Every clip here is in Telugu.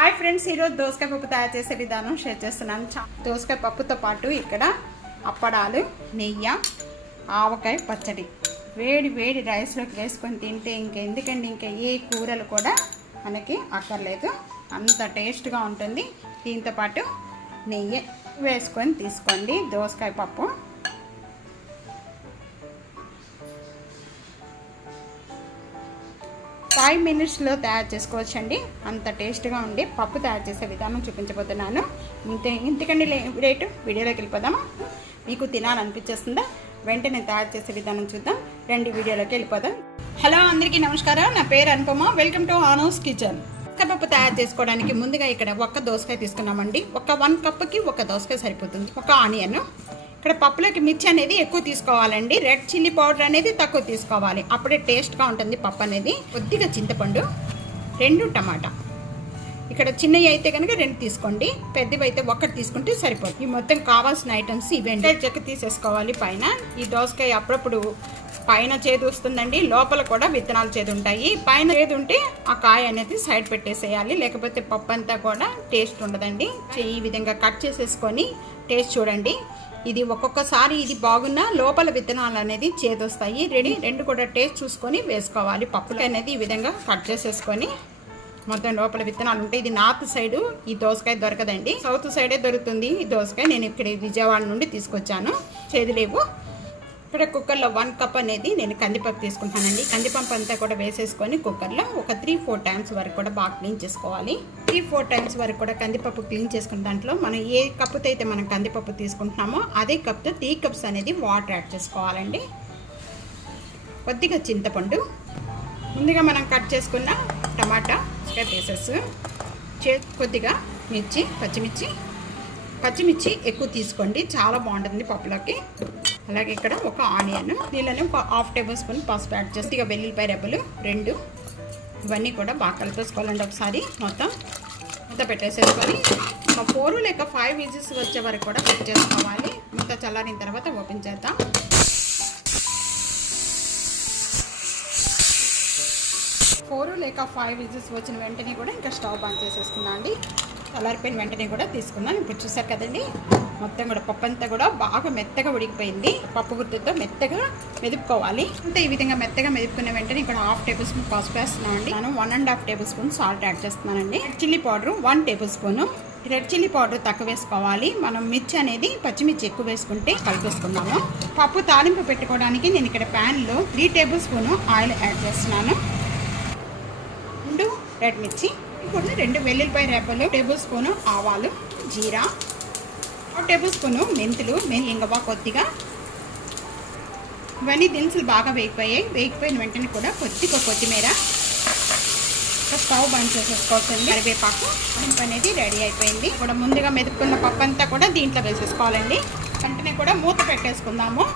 హాయ్ ఫ్రెండ్స్, ఈరోజు దోసకాయ పప్పు తయారు చేసే విధానం షేర్ చేస్తున్నాను. దోసకాయ పప్పుతో పాటు ఇక్కడ అప్పడాలు, నెయ్యి, ఆవకాయ పచ్చడి వేడి వేడి రైస్లోకి వేసుకొని తింటే ఇంకెందుకండి, ఇంకా ఏ కూరలు కూడా మనకి అక్కర్లేదు, అంత టేస్ట్గా ఉంటుంది. దీంతో పాటు నెయ్యి వేసుకొని తీసుకోండి. దోసకాయ పప్పు 5 minutesలో తయారు చేసుకోవచ్చండి. అంత టేస్ట్గా ఉండి పప్పు తయారు చేసే విధానం చూపించబోతున్నాను. ఇంతకండి రేటు వీడియోలోకి వెళ్ళిపోదామా? మీకు తినాలనిపించేస్తుందా? వెంటనే తయారు చేసే విధానం చూద్దాం. రండి వీడియోలోకి వెళ్ళిపోదాం. హలో, అందరికీ నమస్కారం. నా పేరు Anupama. Welcome to Anu's kitchen. పప్పు తయారు చేసుకోవడానికి ముందుగా ఇక్కడ ఒక్క దోసకాయ తీసుకున్నామండి. 1 కప్పుకి ఒక దోసకాయ సరిపోతుంది. ఒక ఆనియన్, ఇక్కడ పప్పులోకి మిర్చి అనేది ఎక్కువ తీసుకోవాలండి. రెడ్ చిల్లీ పౌడర్ అనేది తక్కువ తీసుకోవాలి, అప్పుడే టేస్ట్గా ఉంటుంది పప్పు అనేది. కొద్దిగా చింతపండు, 2 టమాటా. ఇక్కడ చిన్నవి అయితే కనుక 2 తీసుకోండి, పెద్దవి అయితే 1 తీసుకుంటే సరిపోతుంది. ఈ మొత్తం కావాల్సిన ఐటమ్స్ ఇవేంటి. చెక్క తీసేసుకోవాలి పైన. ఈ దోసకాయ అప్పుడప్పుడు పైన చేదు వస్తుందండి, లోపల కూడా విత్తనాలు చేదు ఉంటాయి. పైన చేదు ఉంటే ఆ కాయ అనేది సైడ్ పెట్టేసేయాలి, లేకపోతే పప్పు అంతా కూడా టేస్ట్ ఉండదండి. ఈ విధంగా కట్ చేసేసుకొని టేస్ట్ చూడండి. ఇది ఒక్కొక్కసారి ఇది బాగున్నా లోపల విత్తనాలు అనేది చేదొస్తాయి. 2 కూడా టేస్ట్ చూసుకొని వేసుకోవాలి. పప్పులు అనేది ఈ విధంగా కట్ చేసేసుకొని మొత్తం లోపల విత్తనాలు ఉంటాయి. ఇది నార్త్ సైడ్ ఈ దోసకాయ దొరకదండి, సౌత్ సైడే దొరుకుతుంది ఈ దోసకాయ. నేను ఇక్కడ విజయవాడ నుండి తీసుకొచ్చాను, చేదు లేవు. ఇక్కడ కుక్కర్లో 1 కప్ అనేది నేను కందిపప్పు తీసుకుంటానండి. కందిపప్పు అంతా కూడా వేసేసుకొని కుక్కర్లో ఒక 3-4 టైమ్స్ వరకు కూడా బాగా క్లీన్ చేసుకోవాలి. 3-4 టైమ్స్ వరకు కూడా కందిపప్పు క్లీన్ చేసుకున్న దాంట్లో మనం ఏ కప్పుతో అయితే మనం కందిపప్పు తీసుకుంటున్నామో అదే కప్తో 3 కప్స్ అనేది వాటర్ యాడ్ చేసుకోవాలండి. కొద్దిగా చింతపండు, ముందుగా మనం కట్ చేసుకున్న టమాటా పీసెస్, కొద్దిగా మిర్చి, పచ్చిమిర్చి ఎక్కువ తీసుకోండి, చాలా బాగుంటుంది పప్పులోకి. అలాగే ఇక్కడ ఒక ఆనియన్, దీనిలోనే ఒక 1/2 టేబుల్ స్పూన్ పసుపు యాడ్ చేసి, ఇక వెల్లుల్లిపాయ రెబ్బలు 2, ఇవన్నీ కూడా బాగా కలిపేసుకోవాలండి. ఒకసారి మొత్తం పెట్టేసేసుకొని ఒక 4 లేక 5 విజిల్స్ వచ్చే వరకు కూడా కుక్ చేసుకోవాలి. మొత్తం చల్లారిన తర్వాత ఓపెన్ చేద్దాం. ఫోర్ లేక 5 విజిల్స్ వచ్చిన వెంటనే కూడా ఇంకా స్టవ్ ఆన్ చేసేసుకున్నాం అండి. చల్లారిపోయిన వెంటనే కూడా తీసుకున్నాను. ఇప్పుడు చూసారు కదండి, మొత్తం కూడా పప్పు అంతా కూడా బాగా మెత్తగా ఉడికిపోయింది. పప్పు గుర్తుతో మెత్తగా మెదుపుకోవాలి. అంతే ఈ విధంగా మెత్తగా మెదుపుకున్న వెంటనే ఇక్కడ 1/2 టేబుల్ స్పూన్ పసుపు వేస్తున్నాను అండి. నేను 1.5 టేబుల్ స్పూన్ సాల్ట్ యాడ్ చేస్తున్నానండి. Red chilli powder 1 table spoon. Red chilli powder తక్కువ వేసుకోవాలి. మనం మిర్చి అనేది పచ్చిమిర్చి ఎక్కువ వేసుకుంటే కలిపేసుకుందాము. పప్పు తాలింపు పెట్టుకోవడానికి నేను ఇక్కడ ప్యాన్లో 3 టేబుల్ స్పూన్ ఆయిల్ యాడ్ చేస్తున్నాను. 2 రెడ్ మిర్చి, ఇప్పుడు 2 వెల్లుల్లిపాయ రేపలు, 1 టేబుల్ స్పూన్ ఆవాలు, జీరా, 1 టేబుల్ స్పూన్ మెంతులు, ఇంగవ కొద్దిగా. ఇవన్నీ దినుసులు బాగా వేగిపోయిన వెంటనే కూడా కొద్దిగా కొత్తిమీర, స్టవ్ బంద్ చేసేసుకోవచ్చండి. కరివేపాకు అనేది రెడీ అయిపోయింది. కూడా ముందుగా మెదుపుకున్న పప్పు అంతా కూడా దీంట్లో వేసేసుకోవాలండి. వెంటనే కూడా మూత పెట్టేసుకుందాము.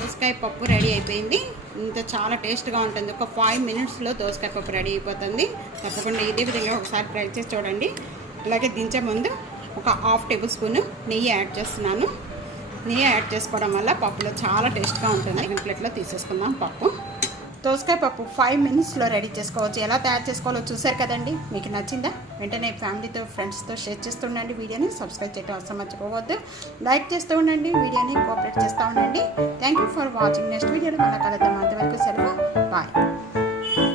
దోసకాయ పప్పు రెడీ అయిపోయింది. ఇంత చాలా టేస్ట్గా ఉంటుంది. ఒక 5 minutesలో దోసకాయ పప్పు రెడీ అయిపోతుంది. తప్పకుండా ఇదే విధంగా ఒకసారి ట్రై చేసి చూడండి. అలాగే దించే ముందు ఒక 1/2 టేబుల్ స్పూన్ నెయ్యి యాడ్ చేస్తున్నాను. నెయ్యి యాడ్ చేసుకోవడం వల్ల పప్పులో చాలా టేస్ట్గా ఉంటుంది. ప్లేట్లో తీసేసుకుందాం. పప్పు దోసకాయ పప్పు 5 minutesలో రెడీ చేసుకోవచ్చు. ఎలా తయారు చేసుకోవాలో చూసారు కదండి. మీకు నచ్చిందా? వెంటనే ఫ్యామిలీతో, ఫ్రెండ్స్తో షేర్ చేస్తూ ఉండండి. వీడియోని సబ్స్క్రైబ్ చేయడం అసలు మర్చిపోవద్దు. లైక్ చేస్తూ ఉండండి, వీడియోని కోఆపరేట్ చేస్తూ ఉండండి. Thank you for watching. Next వీడియోలో మళ్ళీ కలుద్దాం. అంతవరకు సెలవు, బాయ్.